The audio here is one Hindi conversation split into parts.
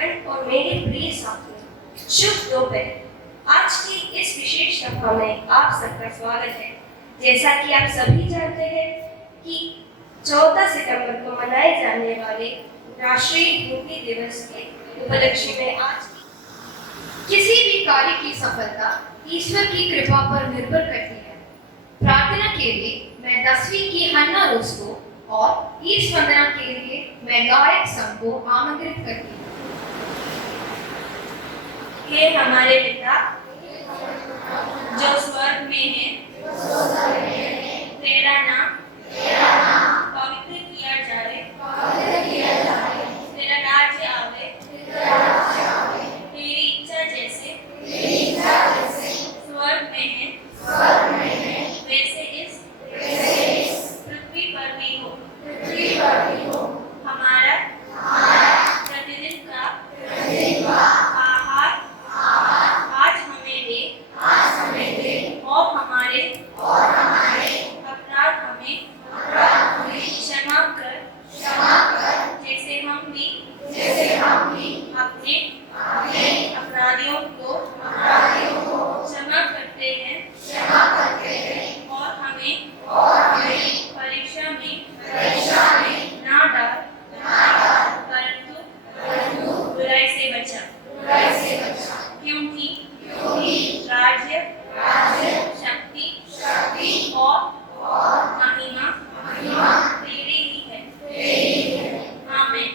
मित्रगण और मेरे प्रिय साथियों, शुभ दोपहर। आज की इस विशेष सभा में आप सबका स्वागत है। जैसा कि आप सभी जानते हैं कि 14 सितंबर को मनाए जाने वाले राष्ट्रीय हिंदी दिवस के उपलक्ष्य में आज किसी भी कार्य की सफलता ईश्वर की कृपा पर निर्भर करती है। प्रार्थना के लिए मैं 10वीं की हन्ना रोज को और ईश वंदना के लिए मैं गायक संघ को आमंत्रित करती हूँ। हे हमारे पिता जो स्वर्ग में है, तेरा नाम पवित्र किया जाए, तेरा राज्य आवे, तेरी इच्छा जैसे स्वर्ग में है वैसे इस पृथ्वी पर भी हो। हमारा प्रतिदिन का आहार आज हमें दे और हमारे अपराध हमें क्षमा कर जैसे हम भी अपने अपराधियों को क्षमा करते हैं और हमें परीक्षा में ना डाल परंतु बुराई से बचा, क्योंकि राज्य शक्ति और महिमा तेरी ही है। आमीन।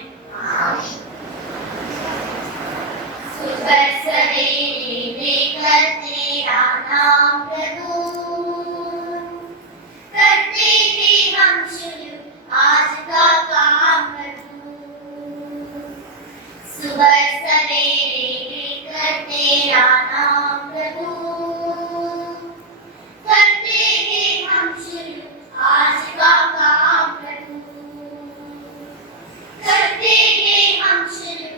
सुबह सवेरे लेकर तेरा नाम प्रभु, करते थे हम शुरू आज का काम प्रभु। सुबह सवेरे लेकर तेरा नाम प्रभु, करते थे हम शुरू आज का काम प्रभु। करते थे हम शुरू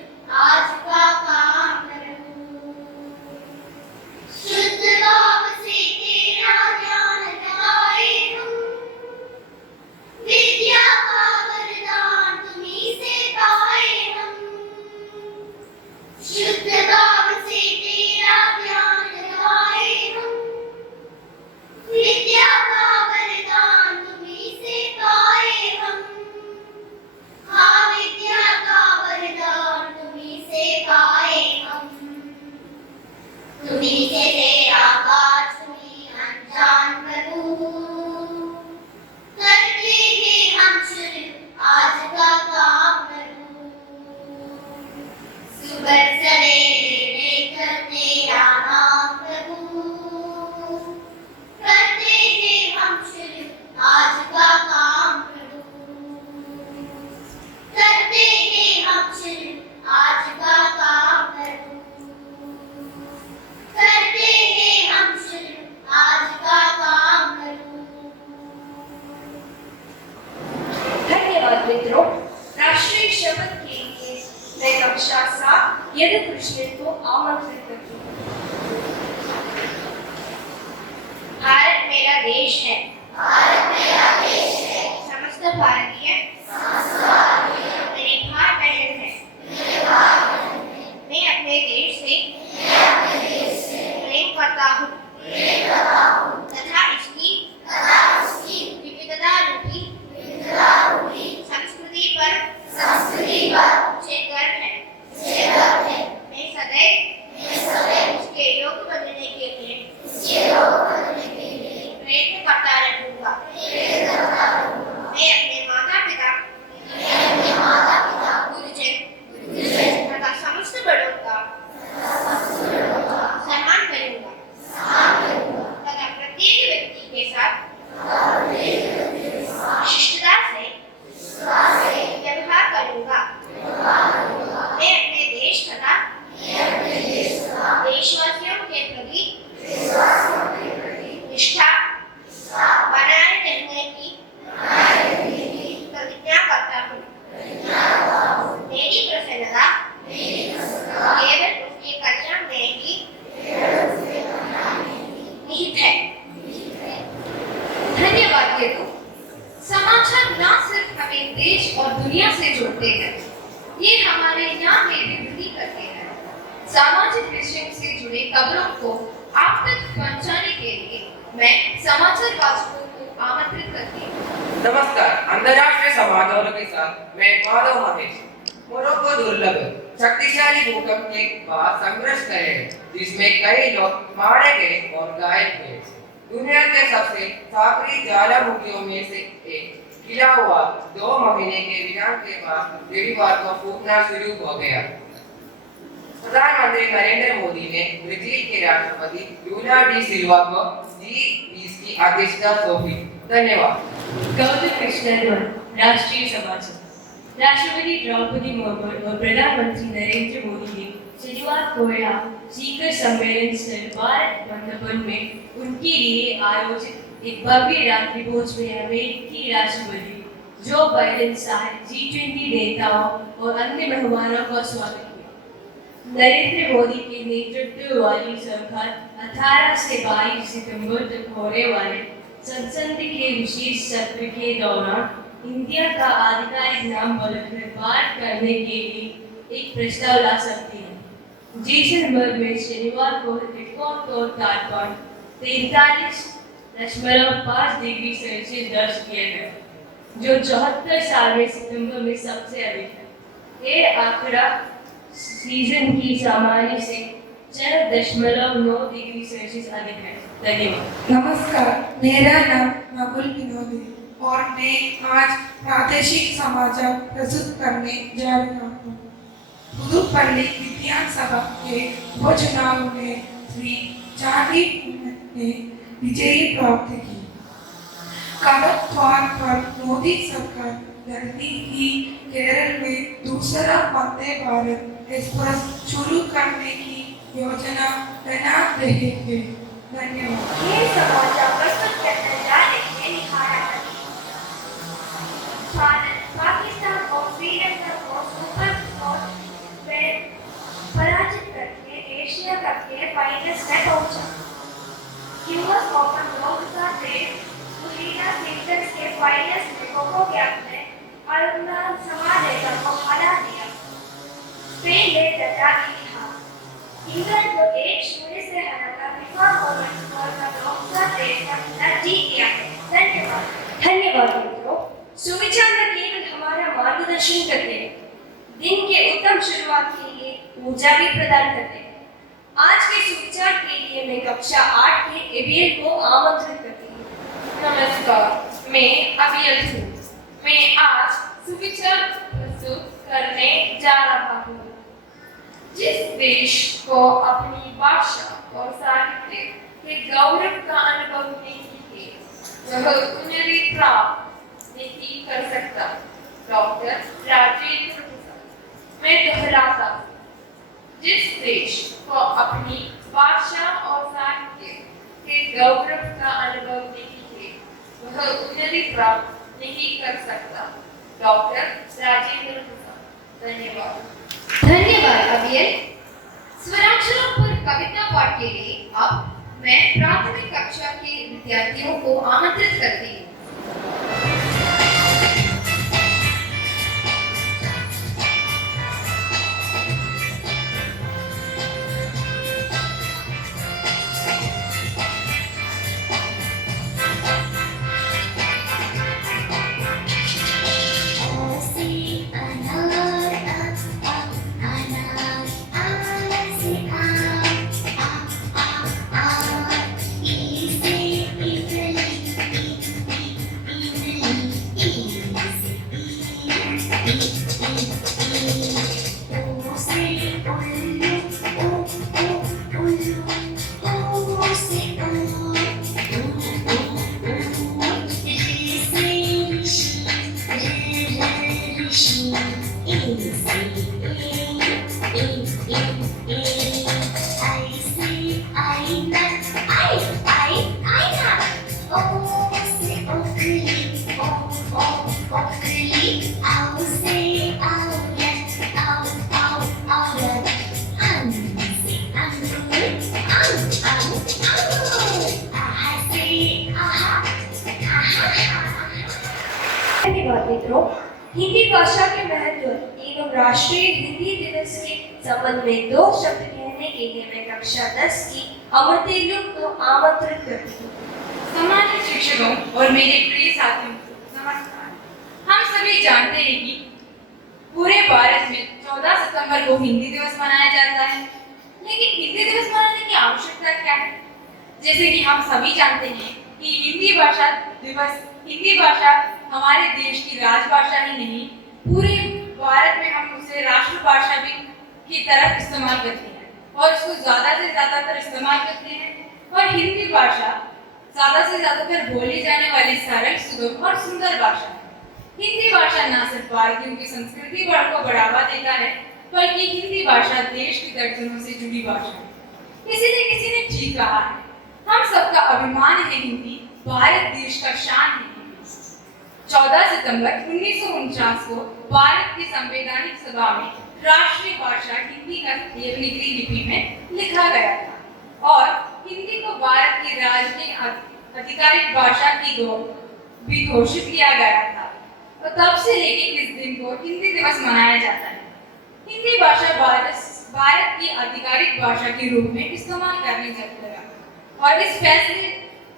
आज का काम प्रभु। शुद्ध भाव से तेरा ध्यान लगाए हम, विद्या का वरदान तुम्हीं से पाए हम। शुद्ध भाव से तेरा ध्यान लगाए हम, विद्या का वरदान तुम्हीं से पाए हम। हाँ, विद्या का वरदान तुम्हीं से पाए हम। तुम्हीं से तेरा काज तुम्हीं अनजान प्रभु, करते हैं हम शुरू आज का काम प्रभु। सुबह सवेरे लेकर तेरा नाम प्रभु, करते हैं हम शुरू आज का काम प्रभु। करते हैं हम शुरू आज का काम प्रभु। करते खबरों को आप तक पहुंचाने के लिए मैं समाचार वाचकों को आमंत्रित करती हूँ। नमस्कार, अंतर्राष्ट्रीय समाचारों के साथ मैं माधव महेश। मोरक्को दुर्लभ शक्तिशाली भूकंप के बाद संघर्ष करे जिसमें कई लोग मारे गए और घायल हुए। दुनिया के सबसे सक्रिय ज्वालामुखियों में से एक गिरा हुआ 2 महीने के विराम के बाद रविवार को फूटना शुरू हो गया। प्रधानमंत्री नरेंद्र मोदी ने ब्राजील के राष्ट्रपति लूला डी सिल्वा को G20 की अध्यक्षता सौंपी। धन्यवाद। गौतम कृष्णन, राष्ट्रीय समाचार। राष्ट्रपति द्रौपदी मुर्मू और प्रधानमंत्री नरेंद्र मोदी ने शनिवार को शिखर सम्मेलन स्थल भारत मंडपम में उनके लिए आयोजित एक भव्य रात्रि भोज में अमेरिकी राष्ट्रपति जो बाइडेन सहित G20 नेताओं और अन्य मेहमानों का स्वागत किया। नरेंद्र मोदी के नेतृत्व वाली सरकार 18 से 22 सितंबर तक होने वाले संसद के विशेष सत्र के दौरान इंडिया का आधिकारिक नाम बदलकर भारत करने के लिए एक प्रस्ताव ला सकती है। जैसलमेर में शनिवार को रिकॉर्ड तौर तापमान 43.5 डिग्री सेल्सियस दर्ज किया गया, जो 74 साल में सितंबर में सबसे अधिक है। ये आंकड़ा सीजन की सामान्य से 4.9 डिग्री सेल्सियस अधिक है। धन्यवाद। नमस्कार, मेरा नाम नकुल विनोद है और मैं आज प्रादेशिक समाचार प्रस्तुत करने जा रहा हूँ। पुदुपल्ली विधानसभा के उपचुनाव में श्री चांदी ने विजयी प्राप्त की। कड़कवार पर मोदी सरकार जल्दी ही केरल में दूसरा वंदे भारत एक्सप्रेस शुरू करने की योजना बना रहे हैं। धन्यवाद। ये समाचार प्रस्तुत करने जा रहे हैं निखारा। भारत पाकिस्तान और श्रीलंका को सुपर 4 में पराजित करके एशिया कप के फाइनल्स में पहुंचा। यूएस ओपन 2023 सुरीना सिंगल्स के फाइनल्स में कोको गैप ने अरुणा समालेगा को हरा दिया। स्पेन ने डटा इतिहास इंग्लैंड को 1-0 से हराकर फीफा वुमेन्स वर्ल्ड कप 2023 का खिताब जीत लिया है। धन्यवाद। धन्यवाद मित्रों। सुविचार न केवल हमारा मार्गदर्शन करते हैं, दिन के उत्तम शुरुआत के लिए ऊर्जा भी प्रदान करते हैं। आज के सुविचार के लिए मैं कक्षा 8 के एबियल को आमंत्रित करती हूँ। नमस्कार, मैं अबियल हूँ। मैं आज सुविचार प्रस्तुत करने जा रहा हूँ। जिस देश को अपनी भाषा और साहित्य के गौरव का अनुभव नहीं है, वह उन्नति प्राप्त नहीं कर सकता। डॉक्टर राजेंद्र प्रसाद। मैं दोहराता हूँ, जिस देश को अपनी भाषा और साहित्य के गौरव का अनुभव नहीं है, वह उन्नति प्राप्त नहीं कर सकता। डॉक्टर राजेंद्र प्रसाद। धन्यवाद। धन्यवाद अभियल। स्वराक्षरों पर कविता पाठ के लिए अब मैं प्राथमिक कक्षा के विद्यार्थियों को आमंत्रित करती हूँ। धन्यवाद मित्रों। हिंदी भाषा के महत्व एवं राष्ट्रीय हिंदी दिवस के संबंध में 2 शब्द कहने के लिए मैं कक्षा 10 की अमृतेलु को आमंत्रित करती हूँ। सम्मानित शिक्षकों और मेरे प्रिय साथियों, नमस्कार। हम सभी जानते हैं कि पूरे भारत में 14 सितंबर को हिंदी दिवस मनाया जाता है, लेकिन हिंदी दिवस मनाने की आवश्यकता क्या है? जैसे कि हम सभी जानते हैं कि हिंदी भाषा हमारे देश की राजभाषा ही नहीं, पूरे भारत में हम उसे राष्ट्रभाषा भी की तरफ इस्तेमाल करते हैं और उसको ज्यादा से ज्यादातर इस्तेमाल करते हैं। और हिंदी भाषा ज्यादा से ज्यादातर बोली जाने वाली सरल, सुगम और सुंदर भाषा है। हिंदी भाषा न सिर्फ भारतीयों की संस्कृति को बढ़ावा देता है, बल्कि हिंदी भाषा देश की धड़कनों से जुड़ी भाषा है। इसीलिए किसी ने ठीक कहा है, हम सबका अभिमान है हिंदी, भारत देश का शान है हिंदी। 14 सितंबर 1949 को भारत की संवैधानिक सभा में राष्ट्रीय भाषा हिंदी का देवनागरी लिपि में लिखा गया था और हिंदी को भारत की राजनीतिक आधिकारिक भाषा की भी घोषित किया गया था। तो तब से लेकर इस दिन को हिंदी दिवस मनाया जाता है। हिंदी भाषा भारत की आधिकारिक भाषा के रूप में इस्तेमाल करने लगा और इस फैसले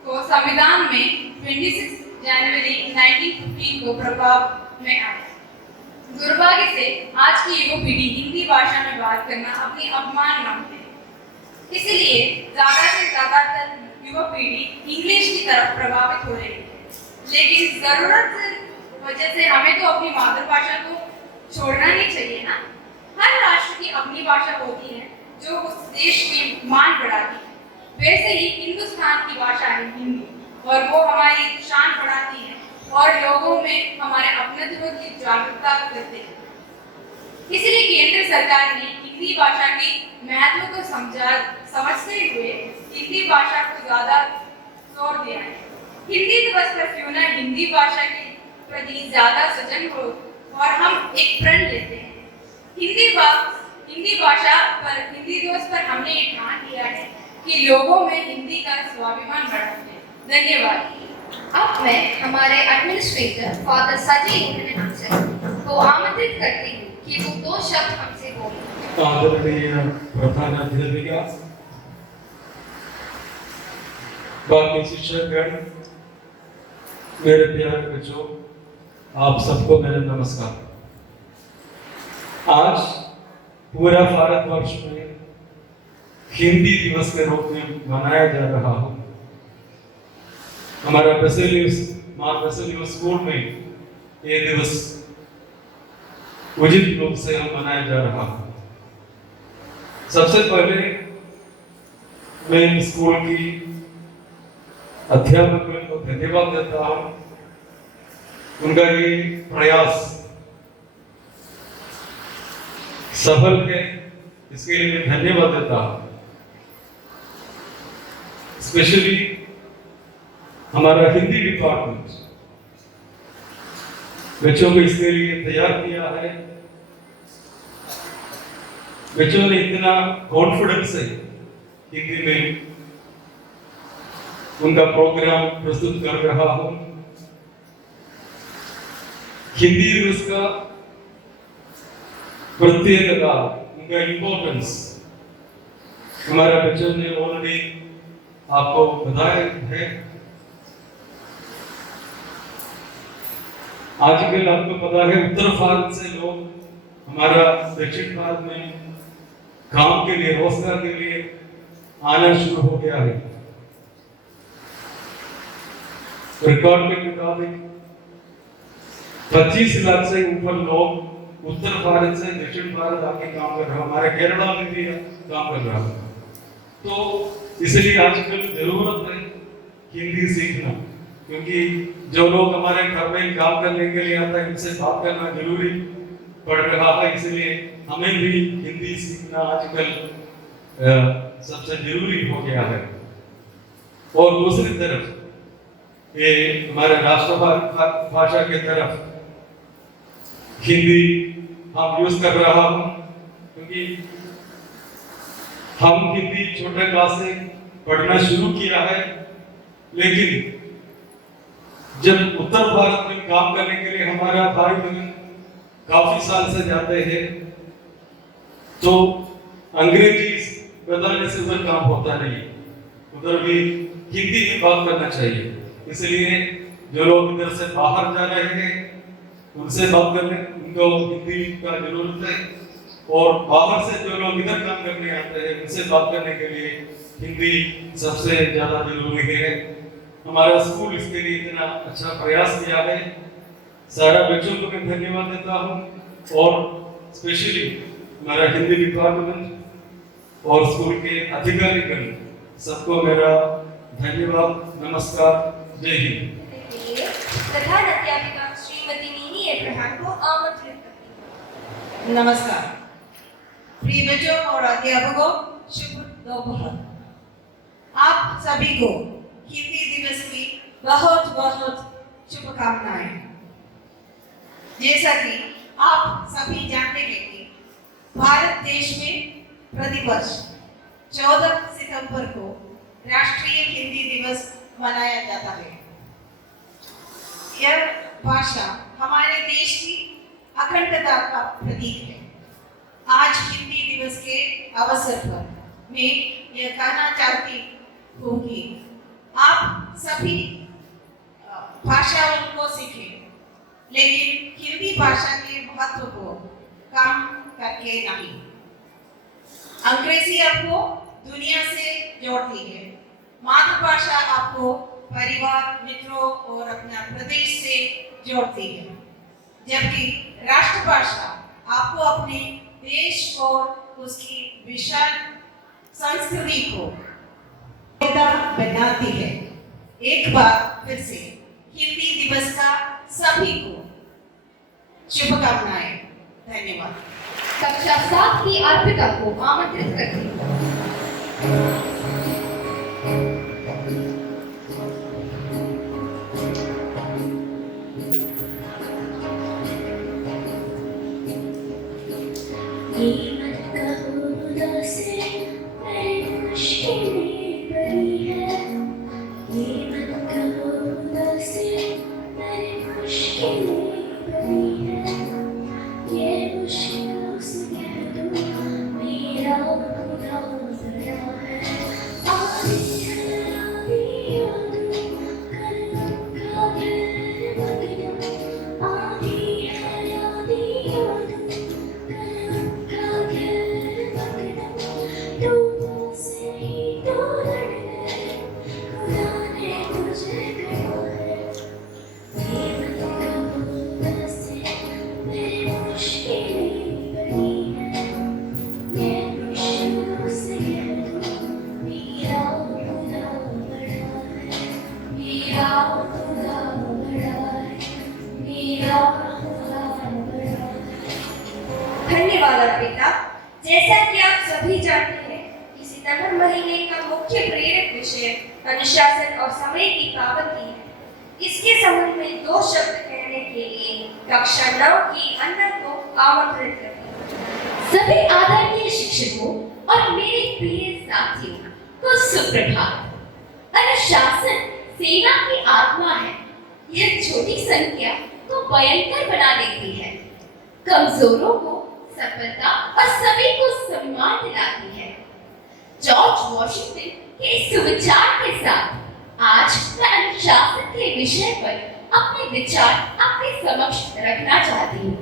को संविधान में 26 जनवरी 1915 को प्रभाव में आया। दुर्भाग्य से आज की युवा पीढ़ी हिंदी भाषा में बात करना अपनी अपमान मानते हैं। इसलिए ज्यादा से ज्यादातर युवा पीढ़ी इंग्लिश की तरफ प्रभावित हो रही है, लेकिन जरूरत वजह से हमें तो अपनी मातृभाषा को छोड़ना नहीं चाहिए ना। हर राष्ट्र की अपनी भाषा होती है जो उस देश की मान बढ़ाती है। वैसे ही हिंदुस्तान की भाषा है हिंदी और वो हमारी शान बढ़ाती है और लोगों में हमारे अपनत्व की जागरूकता करते हैं। इसलिए केंद्र सरकार ने हिंदी भाषा की महत्व को समझते हुए हिंदी भाषा को ज्यादा जोर दिया है। हिंदी दिवस पर क्यों ना हिंदी भाषा के प्रति ज्यादा सजग हो और हम एक प्रण लेते हैं। हिंदी भाषा पर हिंदी दिवस पर हमने एक ठान लिया है कि लोगों में हिंदी का स्वाभिमान बढ़ाते हैं। धन्यवाद। अब मैं हमारे एडमिनिस्ट्रेटर फादर सजी को आमंत्रित करती हूँ कि वो 2 शब्द हमसे बोलें। आदरणीय प्रधानाध्यापिका, बाकी शिक्षकगण, मेरे प्यारे बच्चों, आप सबको मेरा नमस्कार। आज पूरा भारतवर्ष में हिंदी दिवस के रूप में मनाया जा रहा हो। हमारा बेसिलियस स्कूल में ये दिवस उचित रूप से हम मनाया जा रहा है। सबसे पहले मैं स्कूल की अध्यापकों को धन्यवाद देता हूँ। उनका ये प्रयास सफल है, इसके लिए मैं धन्यवाद देता हूँ। स्पेशली हमारा हिंदी डिपार्टमेंट बच्चों को इसके लिए तैयार किया है। बच्चों ने इतना कॉन्फिडेंस है हिंदी में उनका प्रोग्राम प्रस्तुत कर रहा हूं। हिंदी दिवस का प्रत्येकता, उनका इम्पोर्टेंस हमारा बच्चों ने ऑलरेडी आपको बताया है। आजकल आपको पता है उत्तर भारत से लोग हमारा दक्षिण भारत में काम के लिए, रोजगार के लिए आना शुरू हो गया है। रिकॉर्ड के मुताबिक 25 लाख से ऊपर लोग उत्तर भारत से दक्षिण भारत आके काम कर रहा है। हमारे केरला में भी काम कर रहा है। तो इसलिए आजकल जरूरत है हिंदी सीखना, क्योंकि जो लोग हमारे घर में काम करने के लिए आता है उनसे बात करना जरूरी पड़ रहा है। इसलिए हमें भी हिंदी सीखना आजकल सबसे जरूरी हो गया है। और दूसरी तरफ ये हमारे राष्ट्रभाषा की तरफ हिंदी हम यूज कर रहा हूं, क्योंकि हम हिंदी छोटे क्लास से पढ़ना शुरू किया है, लेकिन जब उत्तर भारत में काम करने के लिए हमारा भाई बहन काफी साल से जाते हैं तो अंग्रेजी बताने से उधर काम होता नहीं, उधर भी हिंदी में बात करना चाहिए। इसलिए जो लोग इधर से बाहर जा रहे हैं उनसे बात करने, उनको हिंदी का जरूरत है, और बाहर से जो लोग इधर काम करने आते हैं उनसे बात करने के लिए हिंदी सबसे ज्यादा जरूरी है। हमारा स्कूल इसके लिए इतना अच्छा प्रयास किया है। सारा बच्चों को मैं धन्यवाद देता हूँ और स्पेशली हमारा हिंदी डिपार्टमेंट और स्कूल के अधिकारीगण सबको मेरा धन्यवाद, नमस्कार, जय हिंद। प्रधान अध्यापिका श्रीमती नीनी एब्राहम को आमंत्रित करती हूँ। नमस्कार प्रिय बच्चों और अध्यापकों, शुभ दोपहर। आप सभी को हिंदी दिवस की बहुत बहुत शुभकामनाएं। जैसा कि आप सभी जानते हैं कि भारत देश में प्रतिवर्ष 14 सितंबर को राष्ट्रीय हिंदी दिवस मनाया जाता है। यह भाषा हमारे देश की अखंडता का प्रतीक है। आज हिंदी दिवस के अवसर पर मैं यह कहना चाहती हूँ कि आप सभी भाषाओं को सीखें, लेकिन हिंदी भाषा के महत्व को कम करके नहीं। अंग्रेजी आपको दुनिया से जोड़ती है, मातृभाषा आपको परिवार, मित्रों और अपना प्रदेश से जोड़ती है, जबकि राष्ट्रभाषा आपको अपने देश और उसकी विशाल संस्कृति को बनाती है। एक बार फिर से हिंदी दिवस का सभी को शुभकामनाएं। धन्यवाद। कक्षा 7 की अर्पिता को आमंत्रित करती हूँ। ये मत कहो उदासी, मेरी मुश्किलें बड़ी है। ये मत कहो उदासी, मेरी मुश्किलें बड़ी है। ये मुश्किलों से कह दूँ मेरा खुदा जरा है। आधी है आधी यादों, कलम का फिर मगनम। आधी है आधी यादों, धन्यवाद अर्पिता। जैसा कि आप सभी जानते हैं कि सितंबर महीने का मुख्य प्रेरक विषय अनुशासन और समय की पाबंदी है। इसके संबंध में 2 शब्द कहने के लिए कक्षा 9 की अन्ना को आमंत्रित करती हूँ। सभी आदरणीय शिक्षकों और मेरे प्रिय साथियों को सुप्रभात। अनुशासन सेना की आत्मा है। यह छोटी संख्या को भयंकर बना देती है, कमजोरों को सफलता और सभी को सम्मान दिलाती है। जॉर्ज वॉशिंगटन के इस सुविचार के साथ आज मैं अनुशासन के विषय पर अपने विचार आपके समक्ष रखना चाहती हूँ।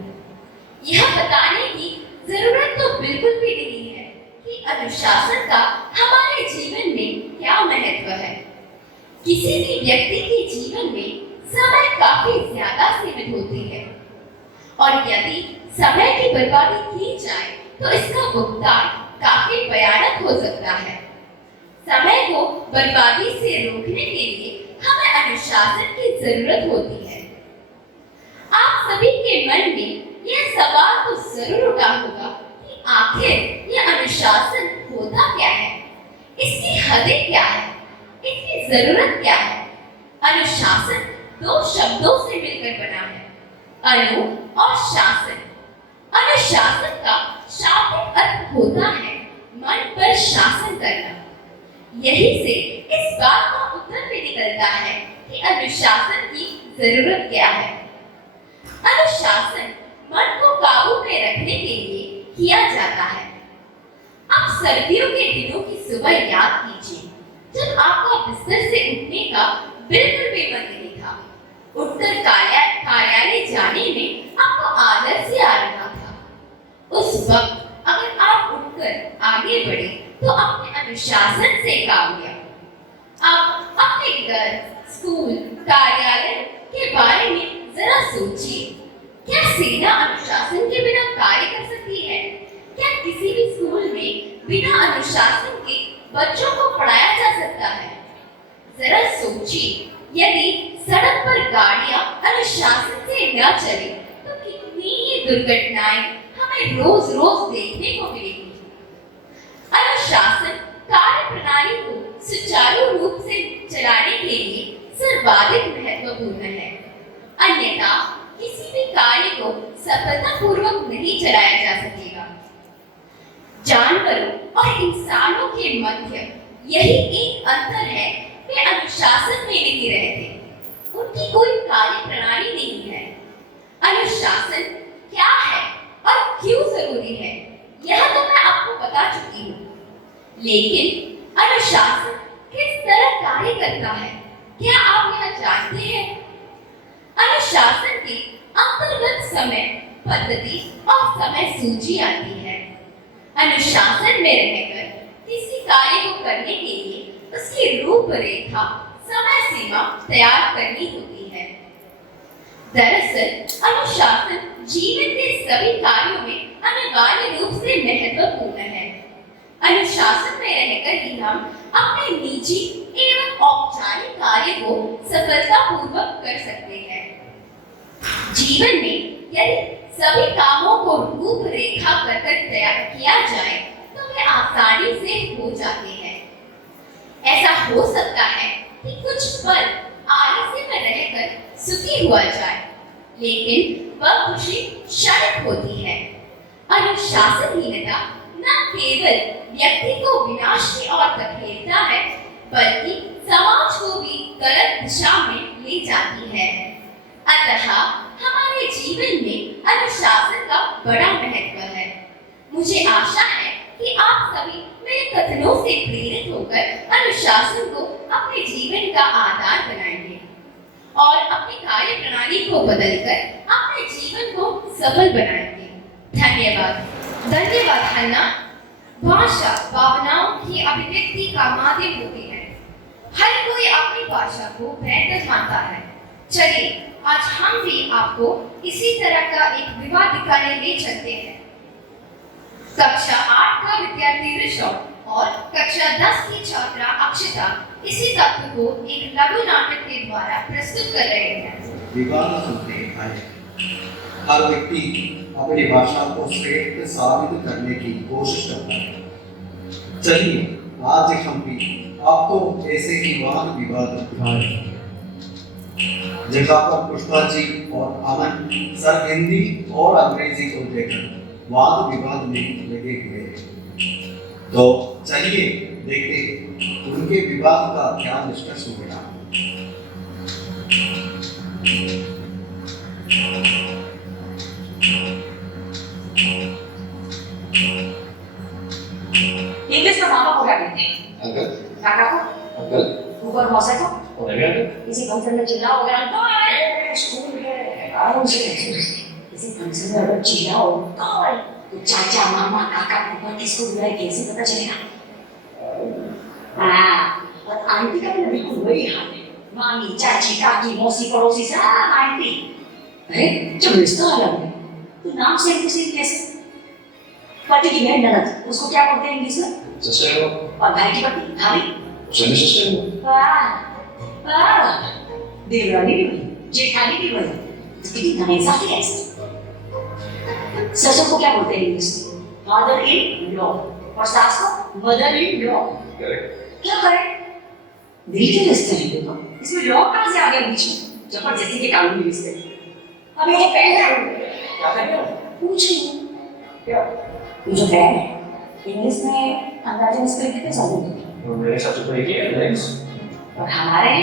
यह बताने की जरूरत तो बिल्कुल भी नहीं है कि अनुशासन का हमारे जीवन में क्या महत्व है। किसी भी व्यक्ति के जीवन में समय काफी ज्यादा सीमित होती है, और यदि समय की बर्बादी की जाए तो इसका भुगतान काफी भयानक हो सकता है। समय को बर्बादी से रोकने के लिए हमें अनुशासन की जरूरत होती है। आप सभी के मन में यह सवाल तो जरूर उठा होगा कि आखिर यह अनुशासन होता क्या है, इसकी हदें क्या है, इसकी जरूरत क्या है। अनुशासन 2 शब्दों से मिलकर बना है, अनु और शासन। अनुशासन का शाब्दिक अर्थ होता है मन पर शासन करना। यही से इस बात का उत्तर भी निकलता है कि अनुशासन की जरूरत क्या है। अनुशासन मन को काबू में रखने के लिए किया जाता है। अब आप सर्दियों के दिनों की सुबह याद कीजिए, जब आपका बिस्तर से उठने का बिल्कुल भी मन नहीं था। उठकर कार्यालय जाने में आपको आलस से आ रहा था। उस वक्त अगर आप उठकर आगे बढ़े तो अपने अनुशासन से काम लिया। आप अपने घर, स्कूल, कार्यालय के बारे में जरा सोचिए। क्या सेना अनुशासन के बिना कार्य कर सकती है? क्या किसी भी स्कूल में बिना अनुशासन के बच्चों को पढ़ाया जा सकता है? जरा सोचिए, यदि सड़क पर गाड़ियां अनुशासन से न चले तो कितनी ही दुर्घटनाएं हमें रोज रोज देखने को मिलेगी। अनुशासन कार्य प्रणाली को सुचारू रूप से चलाने के लिए सर्वाधिक महत्वपूर्ण है, अन्यथा किसी भी कार्य को सफलतापूर्वक नहीं चलाया जा सकेगा। जानवरों और इंसानों के मध्य यही एक अंतर है, वे अनुशासन में नहीं रहते, उनकी कोई कार्य प्रणाली नहीं है। अनुशासन क्या है और क्यों जरूरी है, यह तो मैं आपको बता चुकी हूँ, लेकिन अनुशासन किस तरह कार्य करता है, क्या आप यह जानते हैं? अनुशासन के अंतर्गत समय, पद्धति और समय सूची आती है। अनुशासन में रहकर किसी कार्य को करने के लिए उसकी रूपरेखा, समय सीमा तैयार करनी होती है। दरअसल अनुशासन जीवन के सभी कार्यों में अनिवार्य रूप से महत्वपूर्ण है। अनुशासन में रहकर ही हम अपने निजी एवं औपचारिक कार्य को सफलतापूर्वक कर सकते हैं। जीवन में यदि सभी कामों को रूपरेखा कर तैयार किया जाए तो वे आसानी से हो जाते हैं। ऐसा हो सकता है कि कुछ पल आलस्य में रहकर सुखी हुआ जाए, लेकिन वह खुशी क्षणिक होती है। अनुशासनहीनता न केवल व्यक्ति को विनाश की ओर धकेलता है, बल्कि समाज को भी गलत दिशा में ले जाती है। अतः हमारे जीवन में अनुशासन का बड़ा महत्व है। मुझे आशा है कि आप सभी मेरे कथनों से प्रेरित होकर अनुशासन को अपने जीवन का आधार बनाएंगे और अपनी कार्य प्रणाली को बदलकर अपने जीवन को सफल बनाएंगे। धन्यवाद। धन्यवाद हन्ना। भाषा भावनाओं की अभिव्यक्ति का माध्यम होती है। हर कोई अपनी भाषा को बेहतर मानता है। चलिए आज हम भी आपको इसी तरह का एक विवाद दिखाने ले चलते हैं। कक्षा 8 का विद्यार्थी ऋषभ और कक्षा 10 की छात्रा अक्षता इसी तत्व को एक लघु नाटक के द्वारा प्रस्तुत कर रहे हैं। विवाद सुनते आए। हर व्यक्ति अपनी भाषा को श्रेष्ठ साबित करने की कोशिश करता है। चलिए आज हम भी आपको ऐसे ही वाद विवाद दिखाएं। जगह पर पुष्पा जी और अमन सर हिंदी और अंग्रेजी को लेकर वाद विवाद में लगे हुए हैं। तो चलिए देखते हैं उनके विवाद का क्या निष्कर्ष होगा। इंग्लिश में मामा को क्या कहते हैं? अंकल। काका को? अंकल। ऊपर मौसा को? और अंकल। किसी फंक्शन में चिल्लाओगे अंकल स्कूल में आराम से किसी फंक्शन में अगर चिल्लाओ तो चाचा मामा काका फूफा किसको बुलाए कैसे पता चलेगा? हाँ, और आंटी का भी बिल्कुल वही हाल है। मामी चाची काकी मौसी पड़ोसी सब आंटी। अरे जब रिश्ता अलग है तो नाम से कैसे? पति की बहन ननद उसको क्या बोलते हैं इंग्लिश में? सिस्टर। और भाई की पत्नी भाभी उसने सिस्टर। वाह देवरानी भी बनी, जेठानी भी बनी, कितनी नाइंसाफी है। ससुर को क्या बोलते हैं इंग्लिश में? फादर इन लॉ, और सास को मदर इन लॉ। क्या करें? दिल के रिश्ते हैं देखो, इसमें लॉ कहाँ से आ गया बीच में? जबरदस्ती के कानूनी रिश्ते। अब ये पहले क्या करें? पूछो क्या? ये जो फैन है इंग्लिश में अंदाजे में इसके कितने साल होंगे? मेरे हिसाब से तो एक ही है नेक्स्ट। और हमारे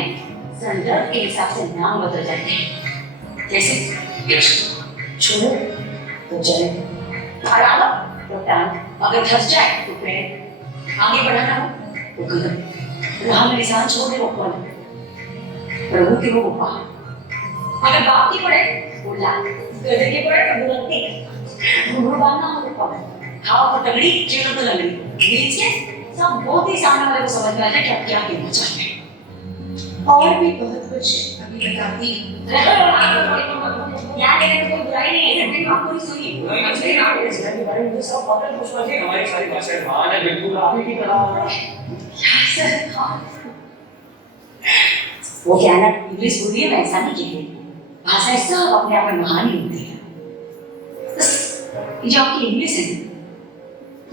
संदर्भ के हिसाब से नाम बदल जाते हैं। कैसे? यस। छोड़ो तो चले। तो टांग, अगर धस जाए तो पैर, आगे बढ़ाना हो तो कदम, राह में निशान छोड़ दे वो पल, प्रभु के वो पहाड़, अगर बाप की पड़े वो लाख, गधे की पड़े तो बुलंदी, घुंघरू बांधना हो तो पकड़, खाओ तो तगड़ी, चलो तो लंगड़ी, बीच के सब बहुत ही सामने वाले को समझ में आ जाए कि आप क्या कहना चाहते हैं। और भी बहुत कुछ अभी बताती हूँ। यहाँ कहने में कोई बुराई नहीं है, लेकिन आप पूरी सुनिए। के बारे में सब पकड़ पुष्पा जी हमारी सारी भाषाएं महान है, बिल्कुल आप ही की तरह। वो क्या है ना, इंग्लिश बोली है, मैं ऐसा नहीं कहती, भाषाएं सब अपने आप में महान ही होती है। बस ये जो आपकी इंग्लिश है,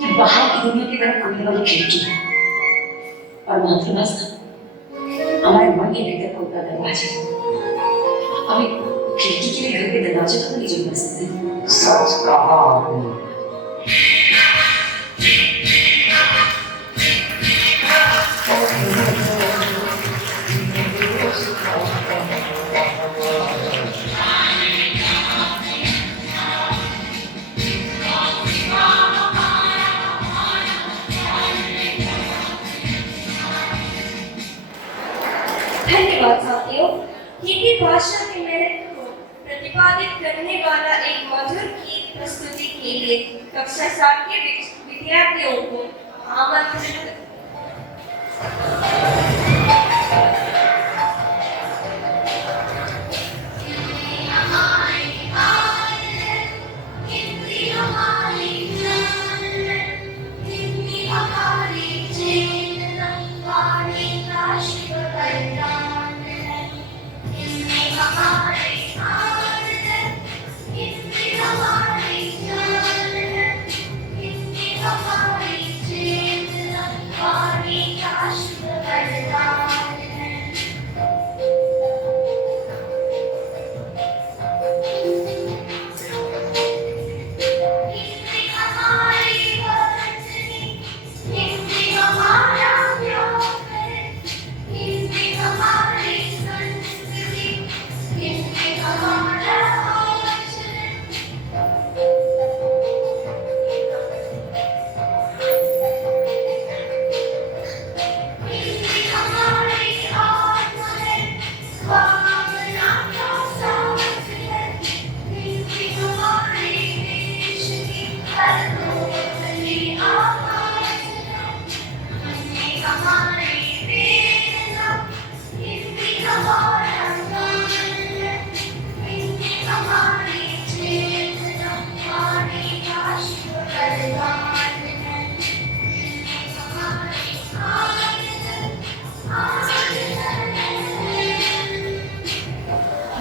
ये बाहर की दुनिया की तरफ खुलने वाली खिड़की है, और मातृभाषा हमारे मन के भीतर खुलता दरवाजा। अभी खिड़की के लिए घर के दरवाजे को नहीं जोड़ सकते। सच कहा आपने। धन्यवाद साथियों। हिंदी भाषा के महत्व को प्रतिपादित करने वाला एक मधुर गीत प्रस्तुति के लिए कक्षा 7 के विद्यार्थियों को आमंत्रित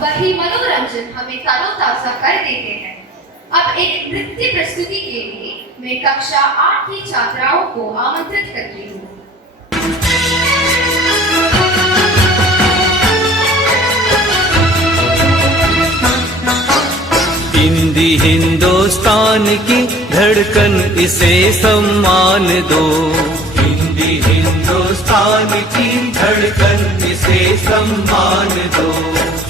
वही मनोरंजन हमें तरोताजा कर देते हैं। अब एक नृत्य प्रस्तुति के लिए मैं कक्षा 8 की छात्राओं को आमंत्रित करती हूँ। हिंदी हिंदुस्तान की धड़कन, इसे सम्मान दो। हिंदी हिंदुस्तान की धड़कन, इसे सम्मान दो।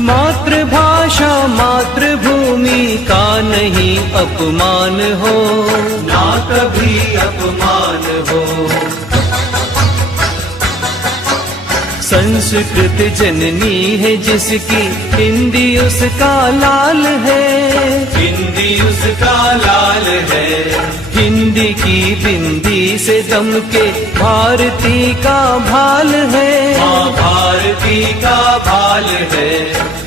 मातृभाषा मातृभूमि का नहीं अपमान हो, ना कभी अपमान हो। संस्कृत जननी है जिसकी, हिंदी उसका लाल है। हिंदी उसका लाल है। हिंदी की बिंदी से दमके भारती का भाल है। माँ भारती का भाल है।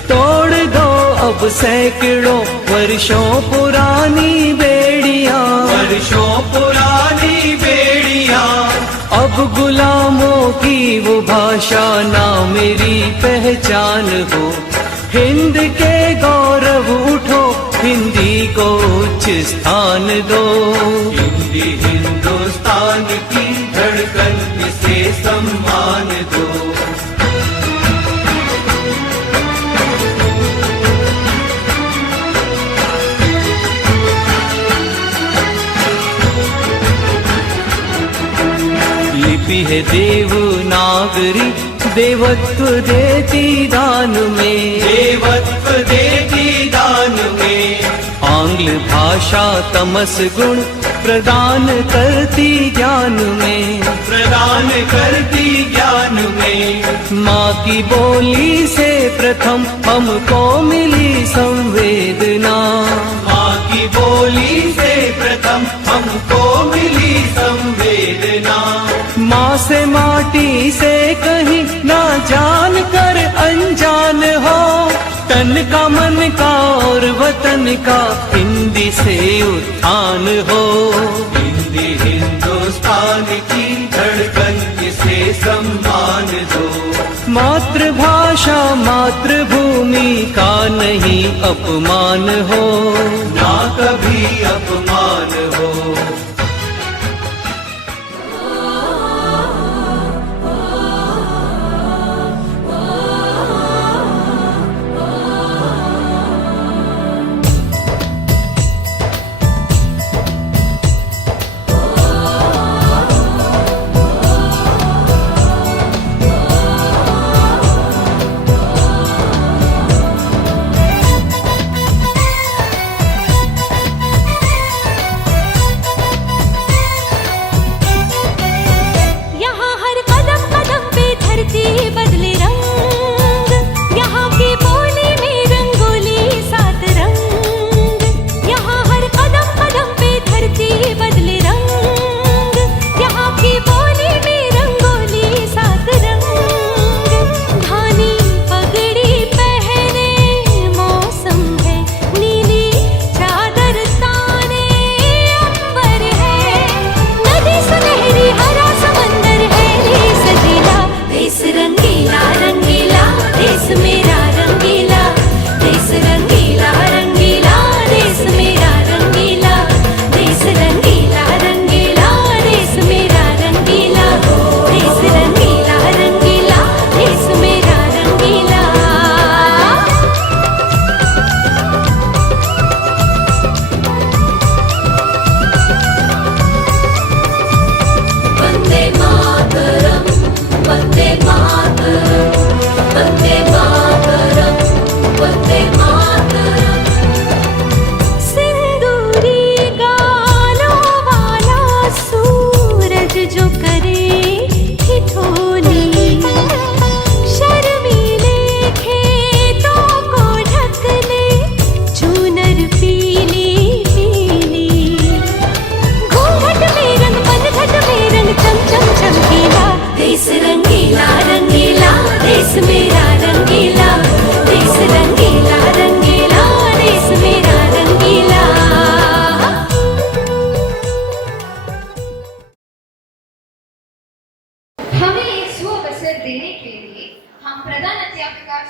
तोड़ दो अब सैकड़ों वर्षों पुरानी बेड़ियां, वर्षों पुरानी बेड़ियां। अब गुलामों की वो भाषा ना मेरी पहचान हो। हिंद के गौरव उठो, हिंदी को उच्च स्थान दो। हिंदी हिंदुस्तान की धड़कन, इसे सम्मान दो। लिपि है देवनागरी, देवत्व देती दान में। देवत्व देती दान में। आंग्ल भाषा तमस गुण, प्रदान करती ज्ञान में, प्रदान करती ज्ञान में। माँ की बोली से प्रथम हमको मिली संवेदना, माँ की बोली से प्रथम हमको मिली संवेदना। माँ से माटी से कहीं ना जान कर अनजान हो, तन का मन का और वतन का हिंदी से उत्थान हो। हिंदी हिंदुस्तान की धड़कन इसे सम्मान दो। मातृभाषा मातृभूमि का नहीं अपमान हो, ना कभी अपमान हो।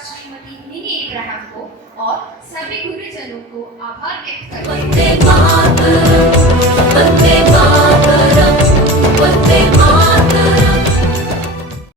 श्रीमती मिनी इब्राहिम को और सभी गुरुजनों को आभार व्यक्त करते हैं।